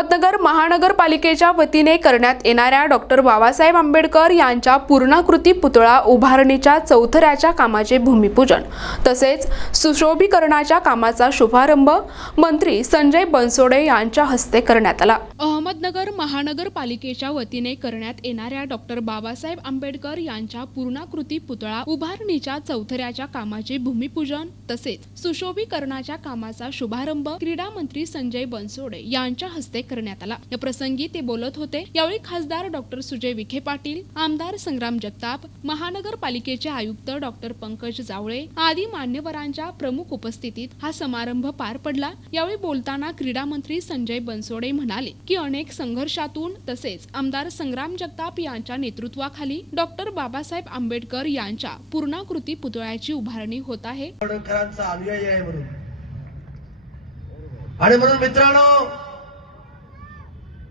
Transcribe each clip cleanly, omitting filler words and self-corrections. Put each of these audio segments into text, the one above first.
अहमदनगर महानगरपालिकेच्या वतीने करण्यात येणाऱ्या डॉक्टर बाबासाहेब आंबेडकर यांच्या पूर्णाकृती पुतळा उभारणीच्या चौथऱ्याच्या कामाचे भूमिपूजन तसेच सुशोभीकरणाच्या कामाचा शुभारंभ मंत्री संजय बनसोडे यांच्या हस्ते करण्यात आला। अहमदनगर महानगरपालिकेच्या वतीने करण्यात येणाऱ्या डॉक्टर बाबासाहेब आंबेडकर यांच्या पूर्णाकृती पुतळा उभारणीच्या चौथऱ्याच्या कामाचे भूमिपूजन तसेच सुशोभीकरणाच्या कामाचा शुभारंभ क्रीडा मंत्री संजय बनसोडे यांच्या हस्ते करण्यात आला। या प्रसंगी ते बोलत होते। यावेळी खासदार डॉक्टर सुजय विखे पाटील, आमदार संग्राम जगताप, महानगरपालिकेचे आयुक्त डॉक्टर पंकज जावळे आदी मान्यवरांच्या प्रमुख उपस्थितीत हा समारंभ पार पडला। यावेळी बोलताना क्रीडा मंत्री संजय बनसोडे म्हणाले की अनेक संघर्षातून तसेच आमदार संग्राम जगताप यांच्या नेतृत्वाखाली डॉक्टर बाबासाहेब आंबेडकर यांच्या पूर्णाकृती पुतळ्याची उभारणी होत आहे। आणि म्हणून मित्रांनो,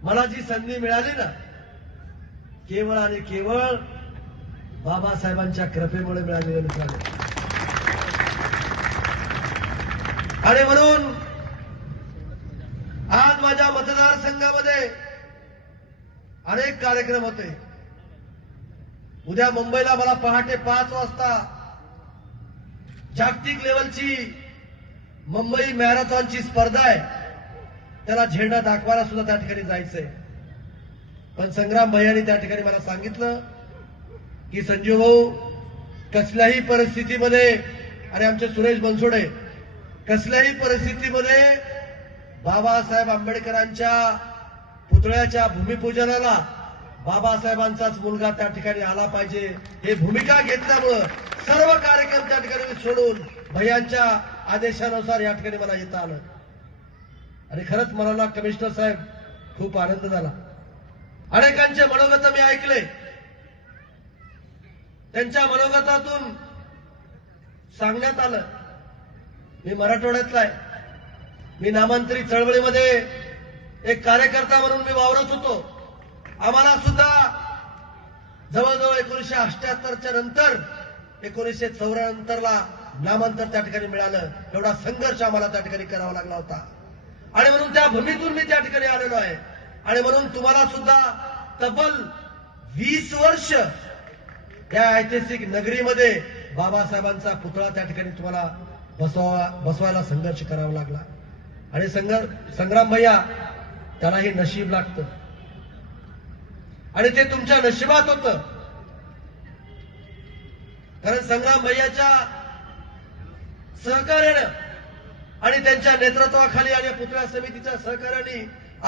मला जी संधी मिळाली ना, केवळ आणि केवळ बाबासाहेबांच्या कृपेमुळे मिळाली मित्रांनो। आणि म्हणून आज माझ्या मतदारसंघामध्ये अनेक कार्यक्रम होते। उद्या मुंबईला मला पहाटे 5 वाजता जागतिक लेवलची मुंबई मॅरेथॉनची स्पर्धा आहे, त्याला झेंडा दाखवायला सुद्धा त्या ठिकाणी जायचंय। पण संग्राम भैयानी त्या ठिकाणी मला सांगितलं की संजू भाऊ, कसल्याही परिस्थितीमध्ये, आणि आमचे सुरेश बनसोडे, कसल्याही परिस्थितीमध्ये बाबासाहेब आंबेडकरांच्या पुतळ्याच्या भूमिपूजनाला बाबासाहेबांचाच मुलगा त्या ठिकाणी आला पाहिजे, हे भूमिका घेतल्यामुळं सर्व कार्यक्रम त्या ठिकाणी सोडून भैयांच्या आदेशानुसार या ठिकाणी मला येता आलं। आणि खरंच मला कमिशनर साहेब खूप आनंद झाला। अनेकांचे मनोगत मी ऐकले, त्यांच्या मनोगतातून सांगण्यात आलं, मी मराठवाड्यातला आहे, मी नामांतरित चळवळीमध्ये एक कार्यकर्ता म्हणून मी वावरत होतो। आम्हाला सुद्धा जवळजवळ 1978च्या नंतर 1994 ला नामांतर त्या ठिकाणी मिळालं। एवढा संघर्ष आम्हाला त्या ठिकाणी करावा लागला होता। आणि म्हणून त्या भूमीतून मी त्या ठिकाणी आलेलो आहे। आणि म्हणून तुम्हाला सुद्धा तब्बल 20 वर्ष या ऐतिहासिक नगरीमध्ये बाबासाहेबांचा पुतळा त्या ठिकाणी तुम्हाला बसवायला संघर्ष करावा लागला। आणि संग्राम भैया, त्यालाही नशीब लागतं, आणि ते तुमच्या नशिबात होतं। कारण संग्राम भैयाच्या सहकार्यानं आणि त्यांच्या नेतृत्वाखाली आणि पुतळा समितीच्या सहकार्याने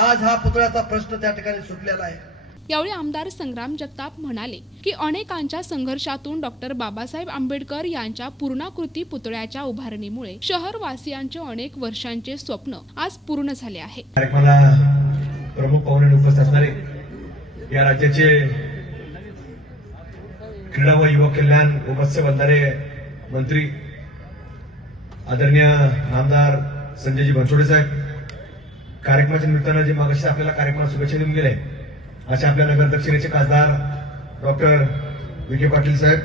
आज हा पुतळ्याचा प्रश्न त्या ठिकाणी सुटलेला आहे। यावेळी आमदार संग्राम जगताप म्हणाले की अनेकांच्या संघर्षातून डॉक्टर बाबासाहेब आंबेडकर यांच्या पूर्णाकृती पुतळ्याच्या उभारणीमुळे शहरवासियांचे अनेक वर्षांचे स्वप्न आज पूर्ण झाले आहे। कार्यक्रमाला प्रमुख पाहुणे उपस्थित असणारे या राज्याचे क्रीडा व युवक कल्याण व मत्स्य बंधारे मंत्री आदरणीय आमदार संजयजी बनसोडे साहेब, कार्यक्रमाच्या निमित्तानं जे मागाशी आपल्याला कार्यक्रमाला शुभेच्छा देऊन गेले, असे आपल्या नगर दक्षिणेचे खासदार डॉक्टर विखे पाटील साहेब,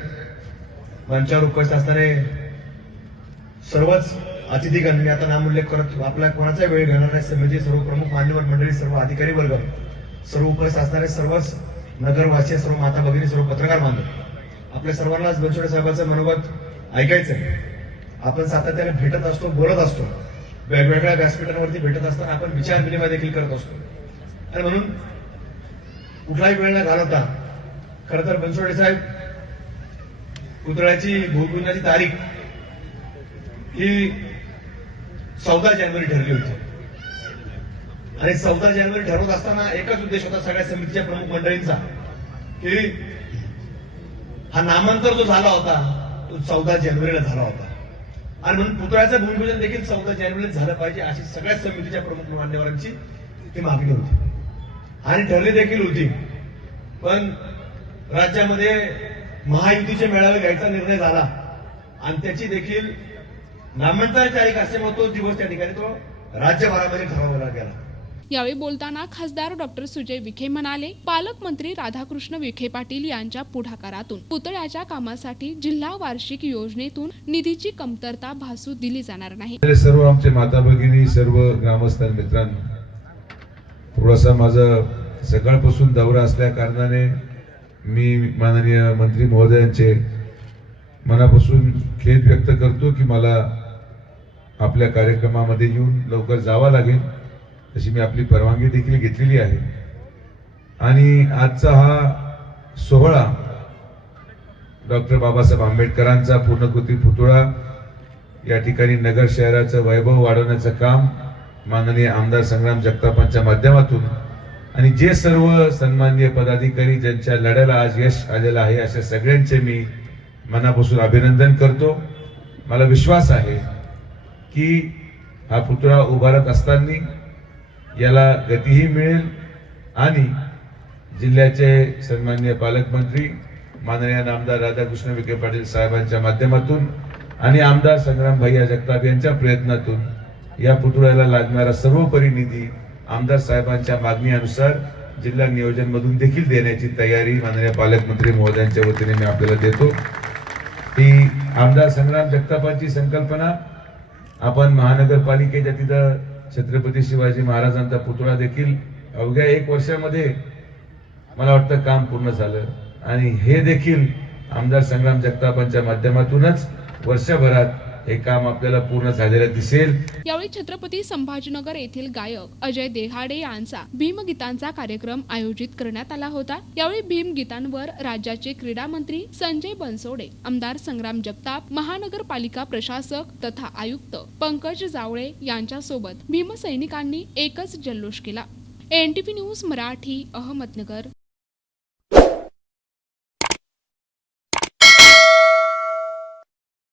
मंचावर उपस्थित असणारे सर्वच अतिथीगण, मी आता नामोल्लेख करत आपल्या कोणाचा वेळ घेणार नाही, म्हणजे सर्व प्रमुख मान्यवर मंडळी, सर्व अधिकारी वर्ग, सर्व उपस्थित असणारे सर्वच नगरवासी, सर्व माता भगिनी, सर्व पत्रकार बांधव, आपल्या सर्वांनाच बनसोडे साहेबांचं मनोगत ऐकायचंय। आपण सातत्याने भेटत असतो, बोलत असतो, वेगवेगळ्या व्यासपीठांवरती भेटत असताना आपण विचार विनिमय देखील करत असतो। आणि म्हणून कुठलाही वेळ न घालवता खरं तर बनसोडे साहेब पुतळ्याची भूमिपूजनाची तारीख ही 14 जानेवारी ठरली होती। आणि 14 जानेवारी ठरवत असताना एकच उद्देश होता सगळ्या समितीच्या प्रमुख मंडळींचा, की हा नामांतर जो झाला होता तो 14 जानेवारीला झाला होता, आणि म्हणून पुतळ्याचं भूमिपूजन देखील 14 जानेवारीला झालं पाहिजे, अशी सगळ्या समितीच्या प्रमुख मान्यवरांची ती मागणी होती आणि ठरली देखील होती। पण राज्यामध्ये महायुतीचे मेळावे घ्यायचा निर्णय झाला आणि त्याची देखील नामांतर तारीख असल्यामुळे तो दिवस त्या ठिकाणी तो राज्यभरामध्ये ठरवला गेला। यावेळी बोलताना खासदार डॉक्टर सुजय विखे म्हणाले, पालकमंत्री राधाकृष्ण विखे पाटील यांच्या पुढाकारातून पुतळ्याच्या कामासाठी जिल्हा वार्षिक योजनेतून निधीची कमतरता भासू दिली जाणार नाही। सर्व आमचे माता भगिनी, सर्व ग्रामस्थ मित्रांनो, थोडासा माझं सकाळपासून दौरा असल्या कारणाने मी माननीय मंत्री महोदयांचे मनापासून खेद व्यक्त करतो की मला आपल्या कार्यक्रमामध्ये येऊन लवकर जावं लागेल, तशी मी आपली परवानगी देखील घेतलेली आहे। आणि आजचा हा सोहळा डॉक्टर बाबासाहेब आंबेडकरांचा पूर्णकृती पुतळा या ठिकाणी नगर शहराचं वैभव वाढवण्याचं काम माननीय आमदार संग्राम जगतापांच्या माध्यमातून आणि जे सर्व सन्माननीय पदाधिकारी ज्यांच्या लढ्याला आज यश आलेलं आहे अशा सगळ्यांचे मी मनापासून अभिनंदन करतो। मला विश्वास आहे की हा पुतळा उभारत असताना याला गतीही मिळेल आणि जिल्ह्याचे सन्माननीय पालकमंत्री माननीय नामदार राधाकृष्ण विखे पाटील साहेबांच्या माध्यमातून आणि आमदार संग्राम भैया जगताप यांच्या प्रयत्नातून या पुतळ्याला लागणारा सर्वोपरी निधी आमदार साहेबांच्या मागणीनुसार जिल्हा नियोजन मधून देखील देण्याची तयारी माननीय पालकमंत्री महोदयांच्या वतीने मी आपल्याला देतो। ही आमदार संग्राम जगतापांची संकल्पना आपण महानगरपालिकेच्या तिथं छत्रपती शिवाजी महाराजांचा पुतळा देखील अवघ्या 1 वर्षामध्ये मला वाटतं काम पूर्ण झालं आणि हे देखील आमदार संग्राम जगतापांच्या माध्यमातूनच वर्षभरात हे काम आपल्याला पूर्ण झालेलं दिसेल। यावेळी छत्रपती संभाजीनगर येथील गायक अजय देहाडे यांचा भीमगीतांचा कार्यक्रम आयोजित करण्यात आला होता। यावेळी भीमगीतांवर राज्याचे क्रीडा मंत्री संजय बनसोडे, आमदार संग्राम जगताप, महानगरपालिका प्रशासक तथा आयुक्त पंकज जावळे यांच्यासोबत भीमसैनिकांनी एकच जल्लोष केला। NTV news Marathi, Ahmednagar.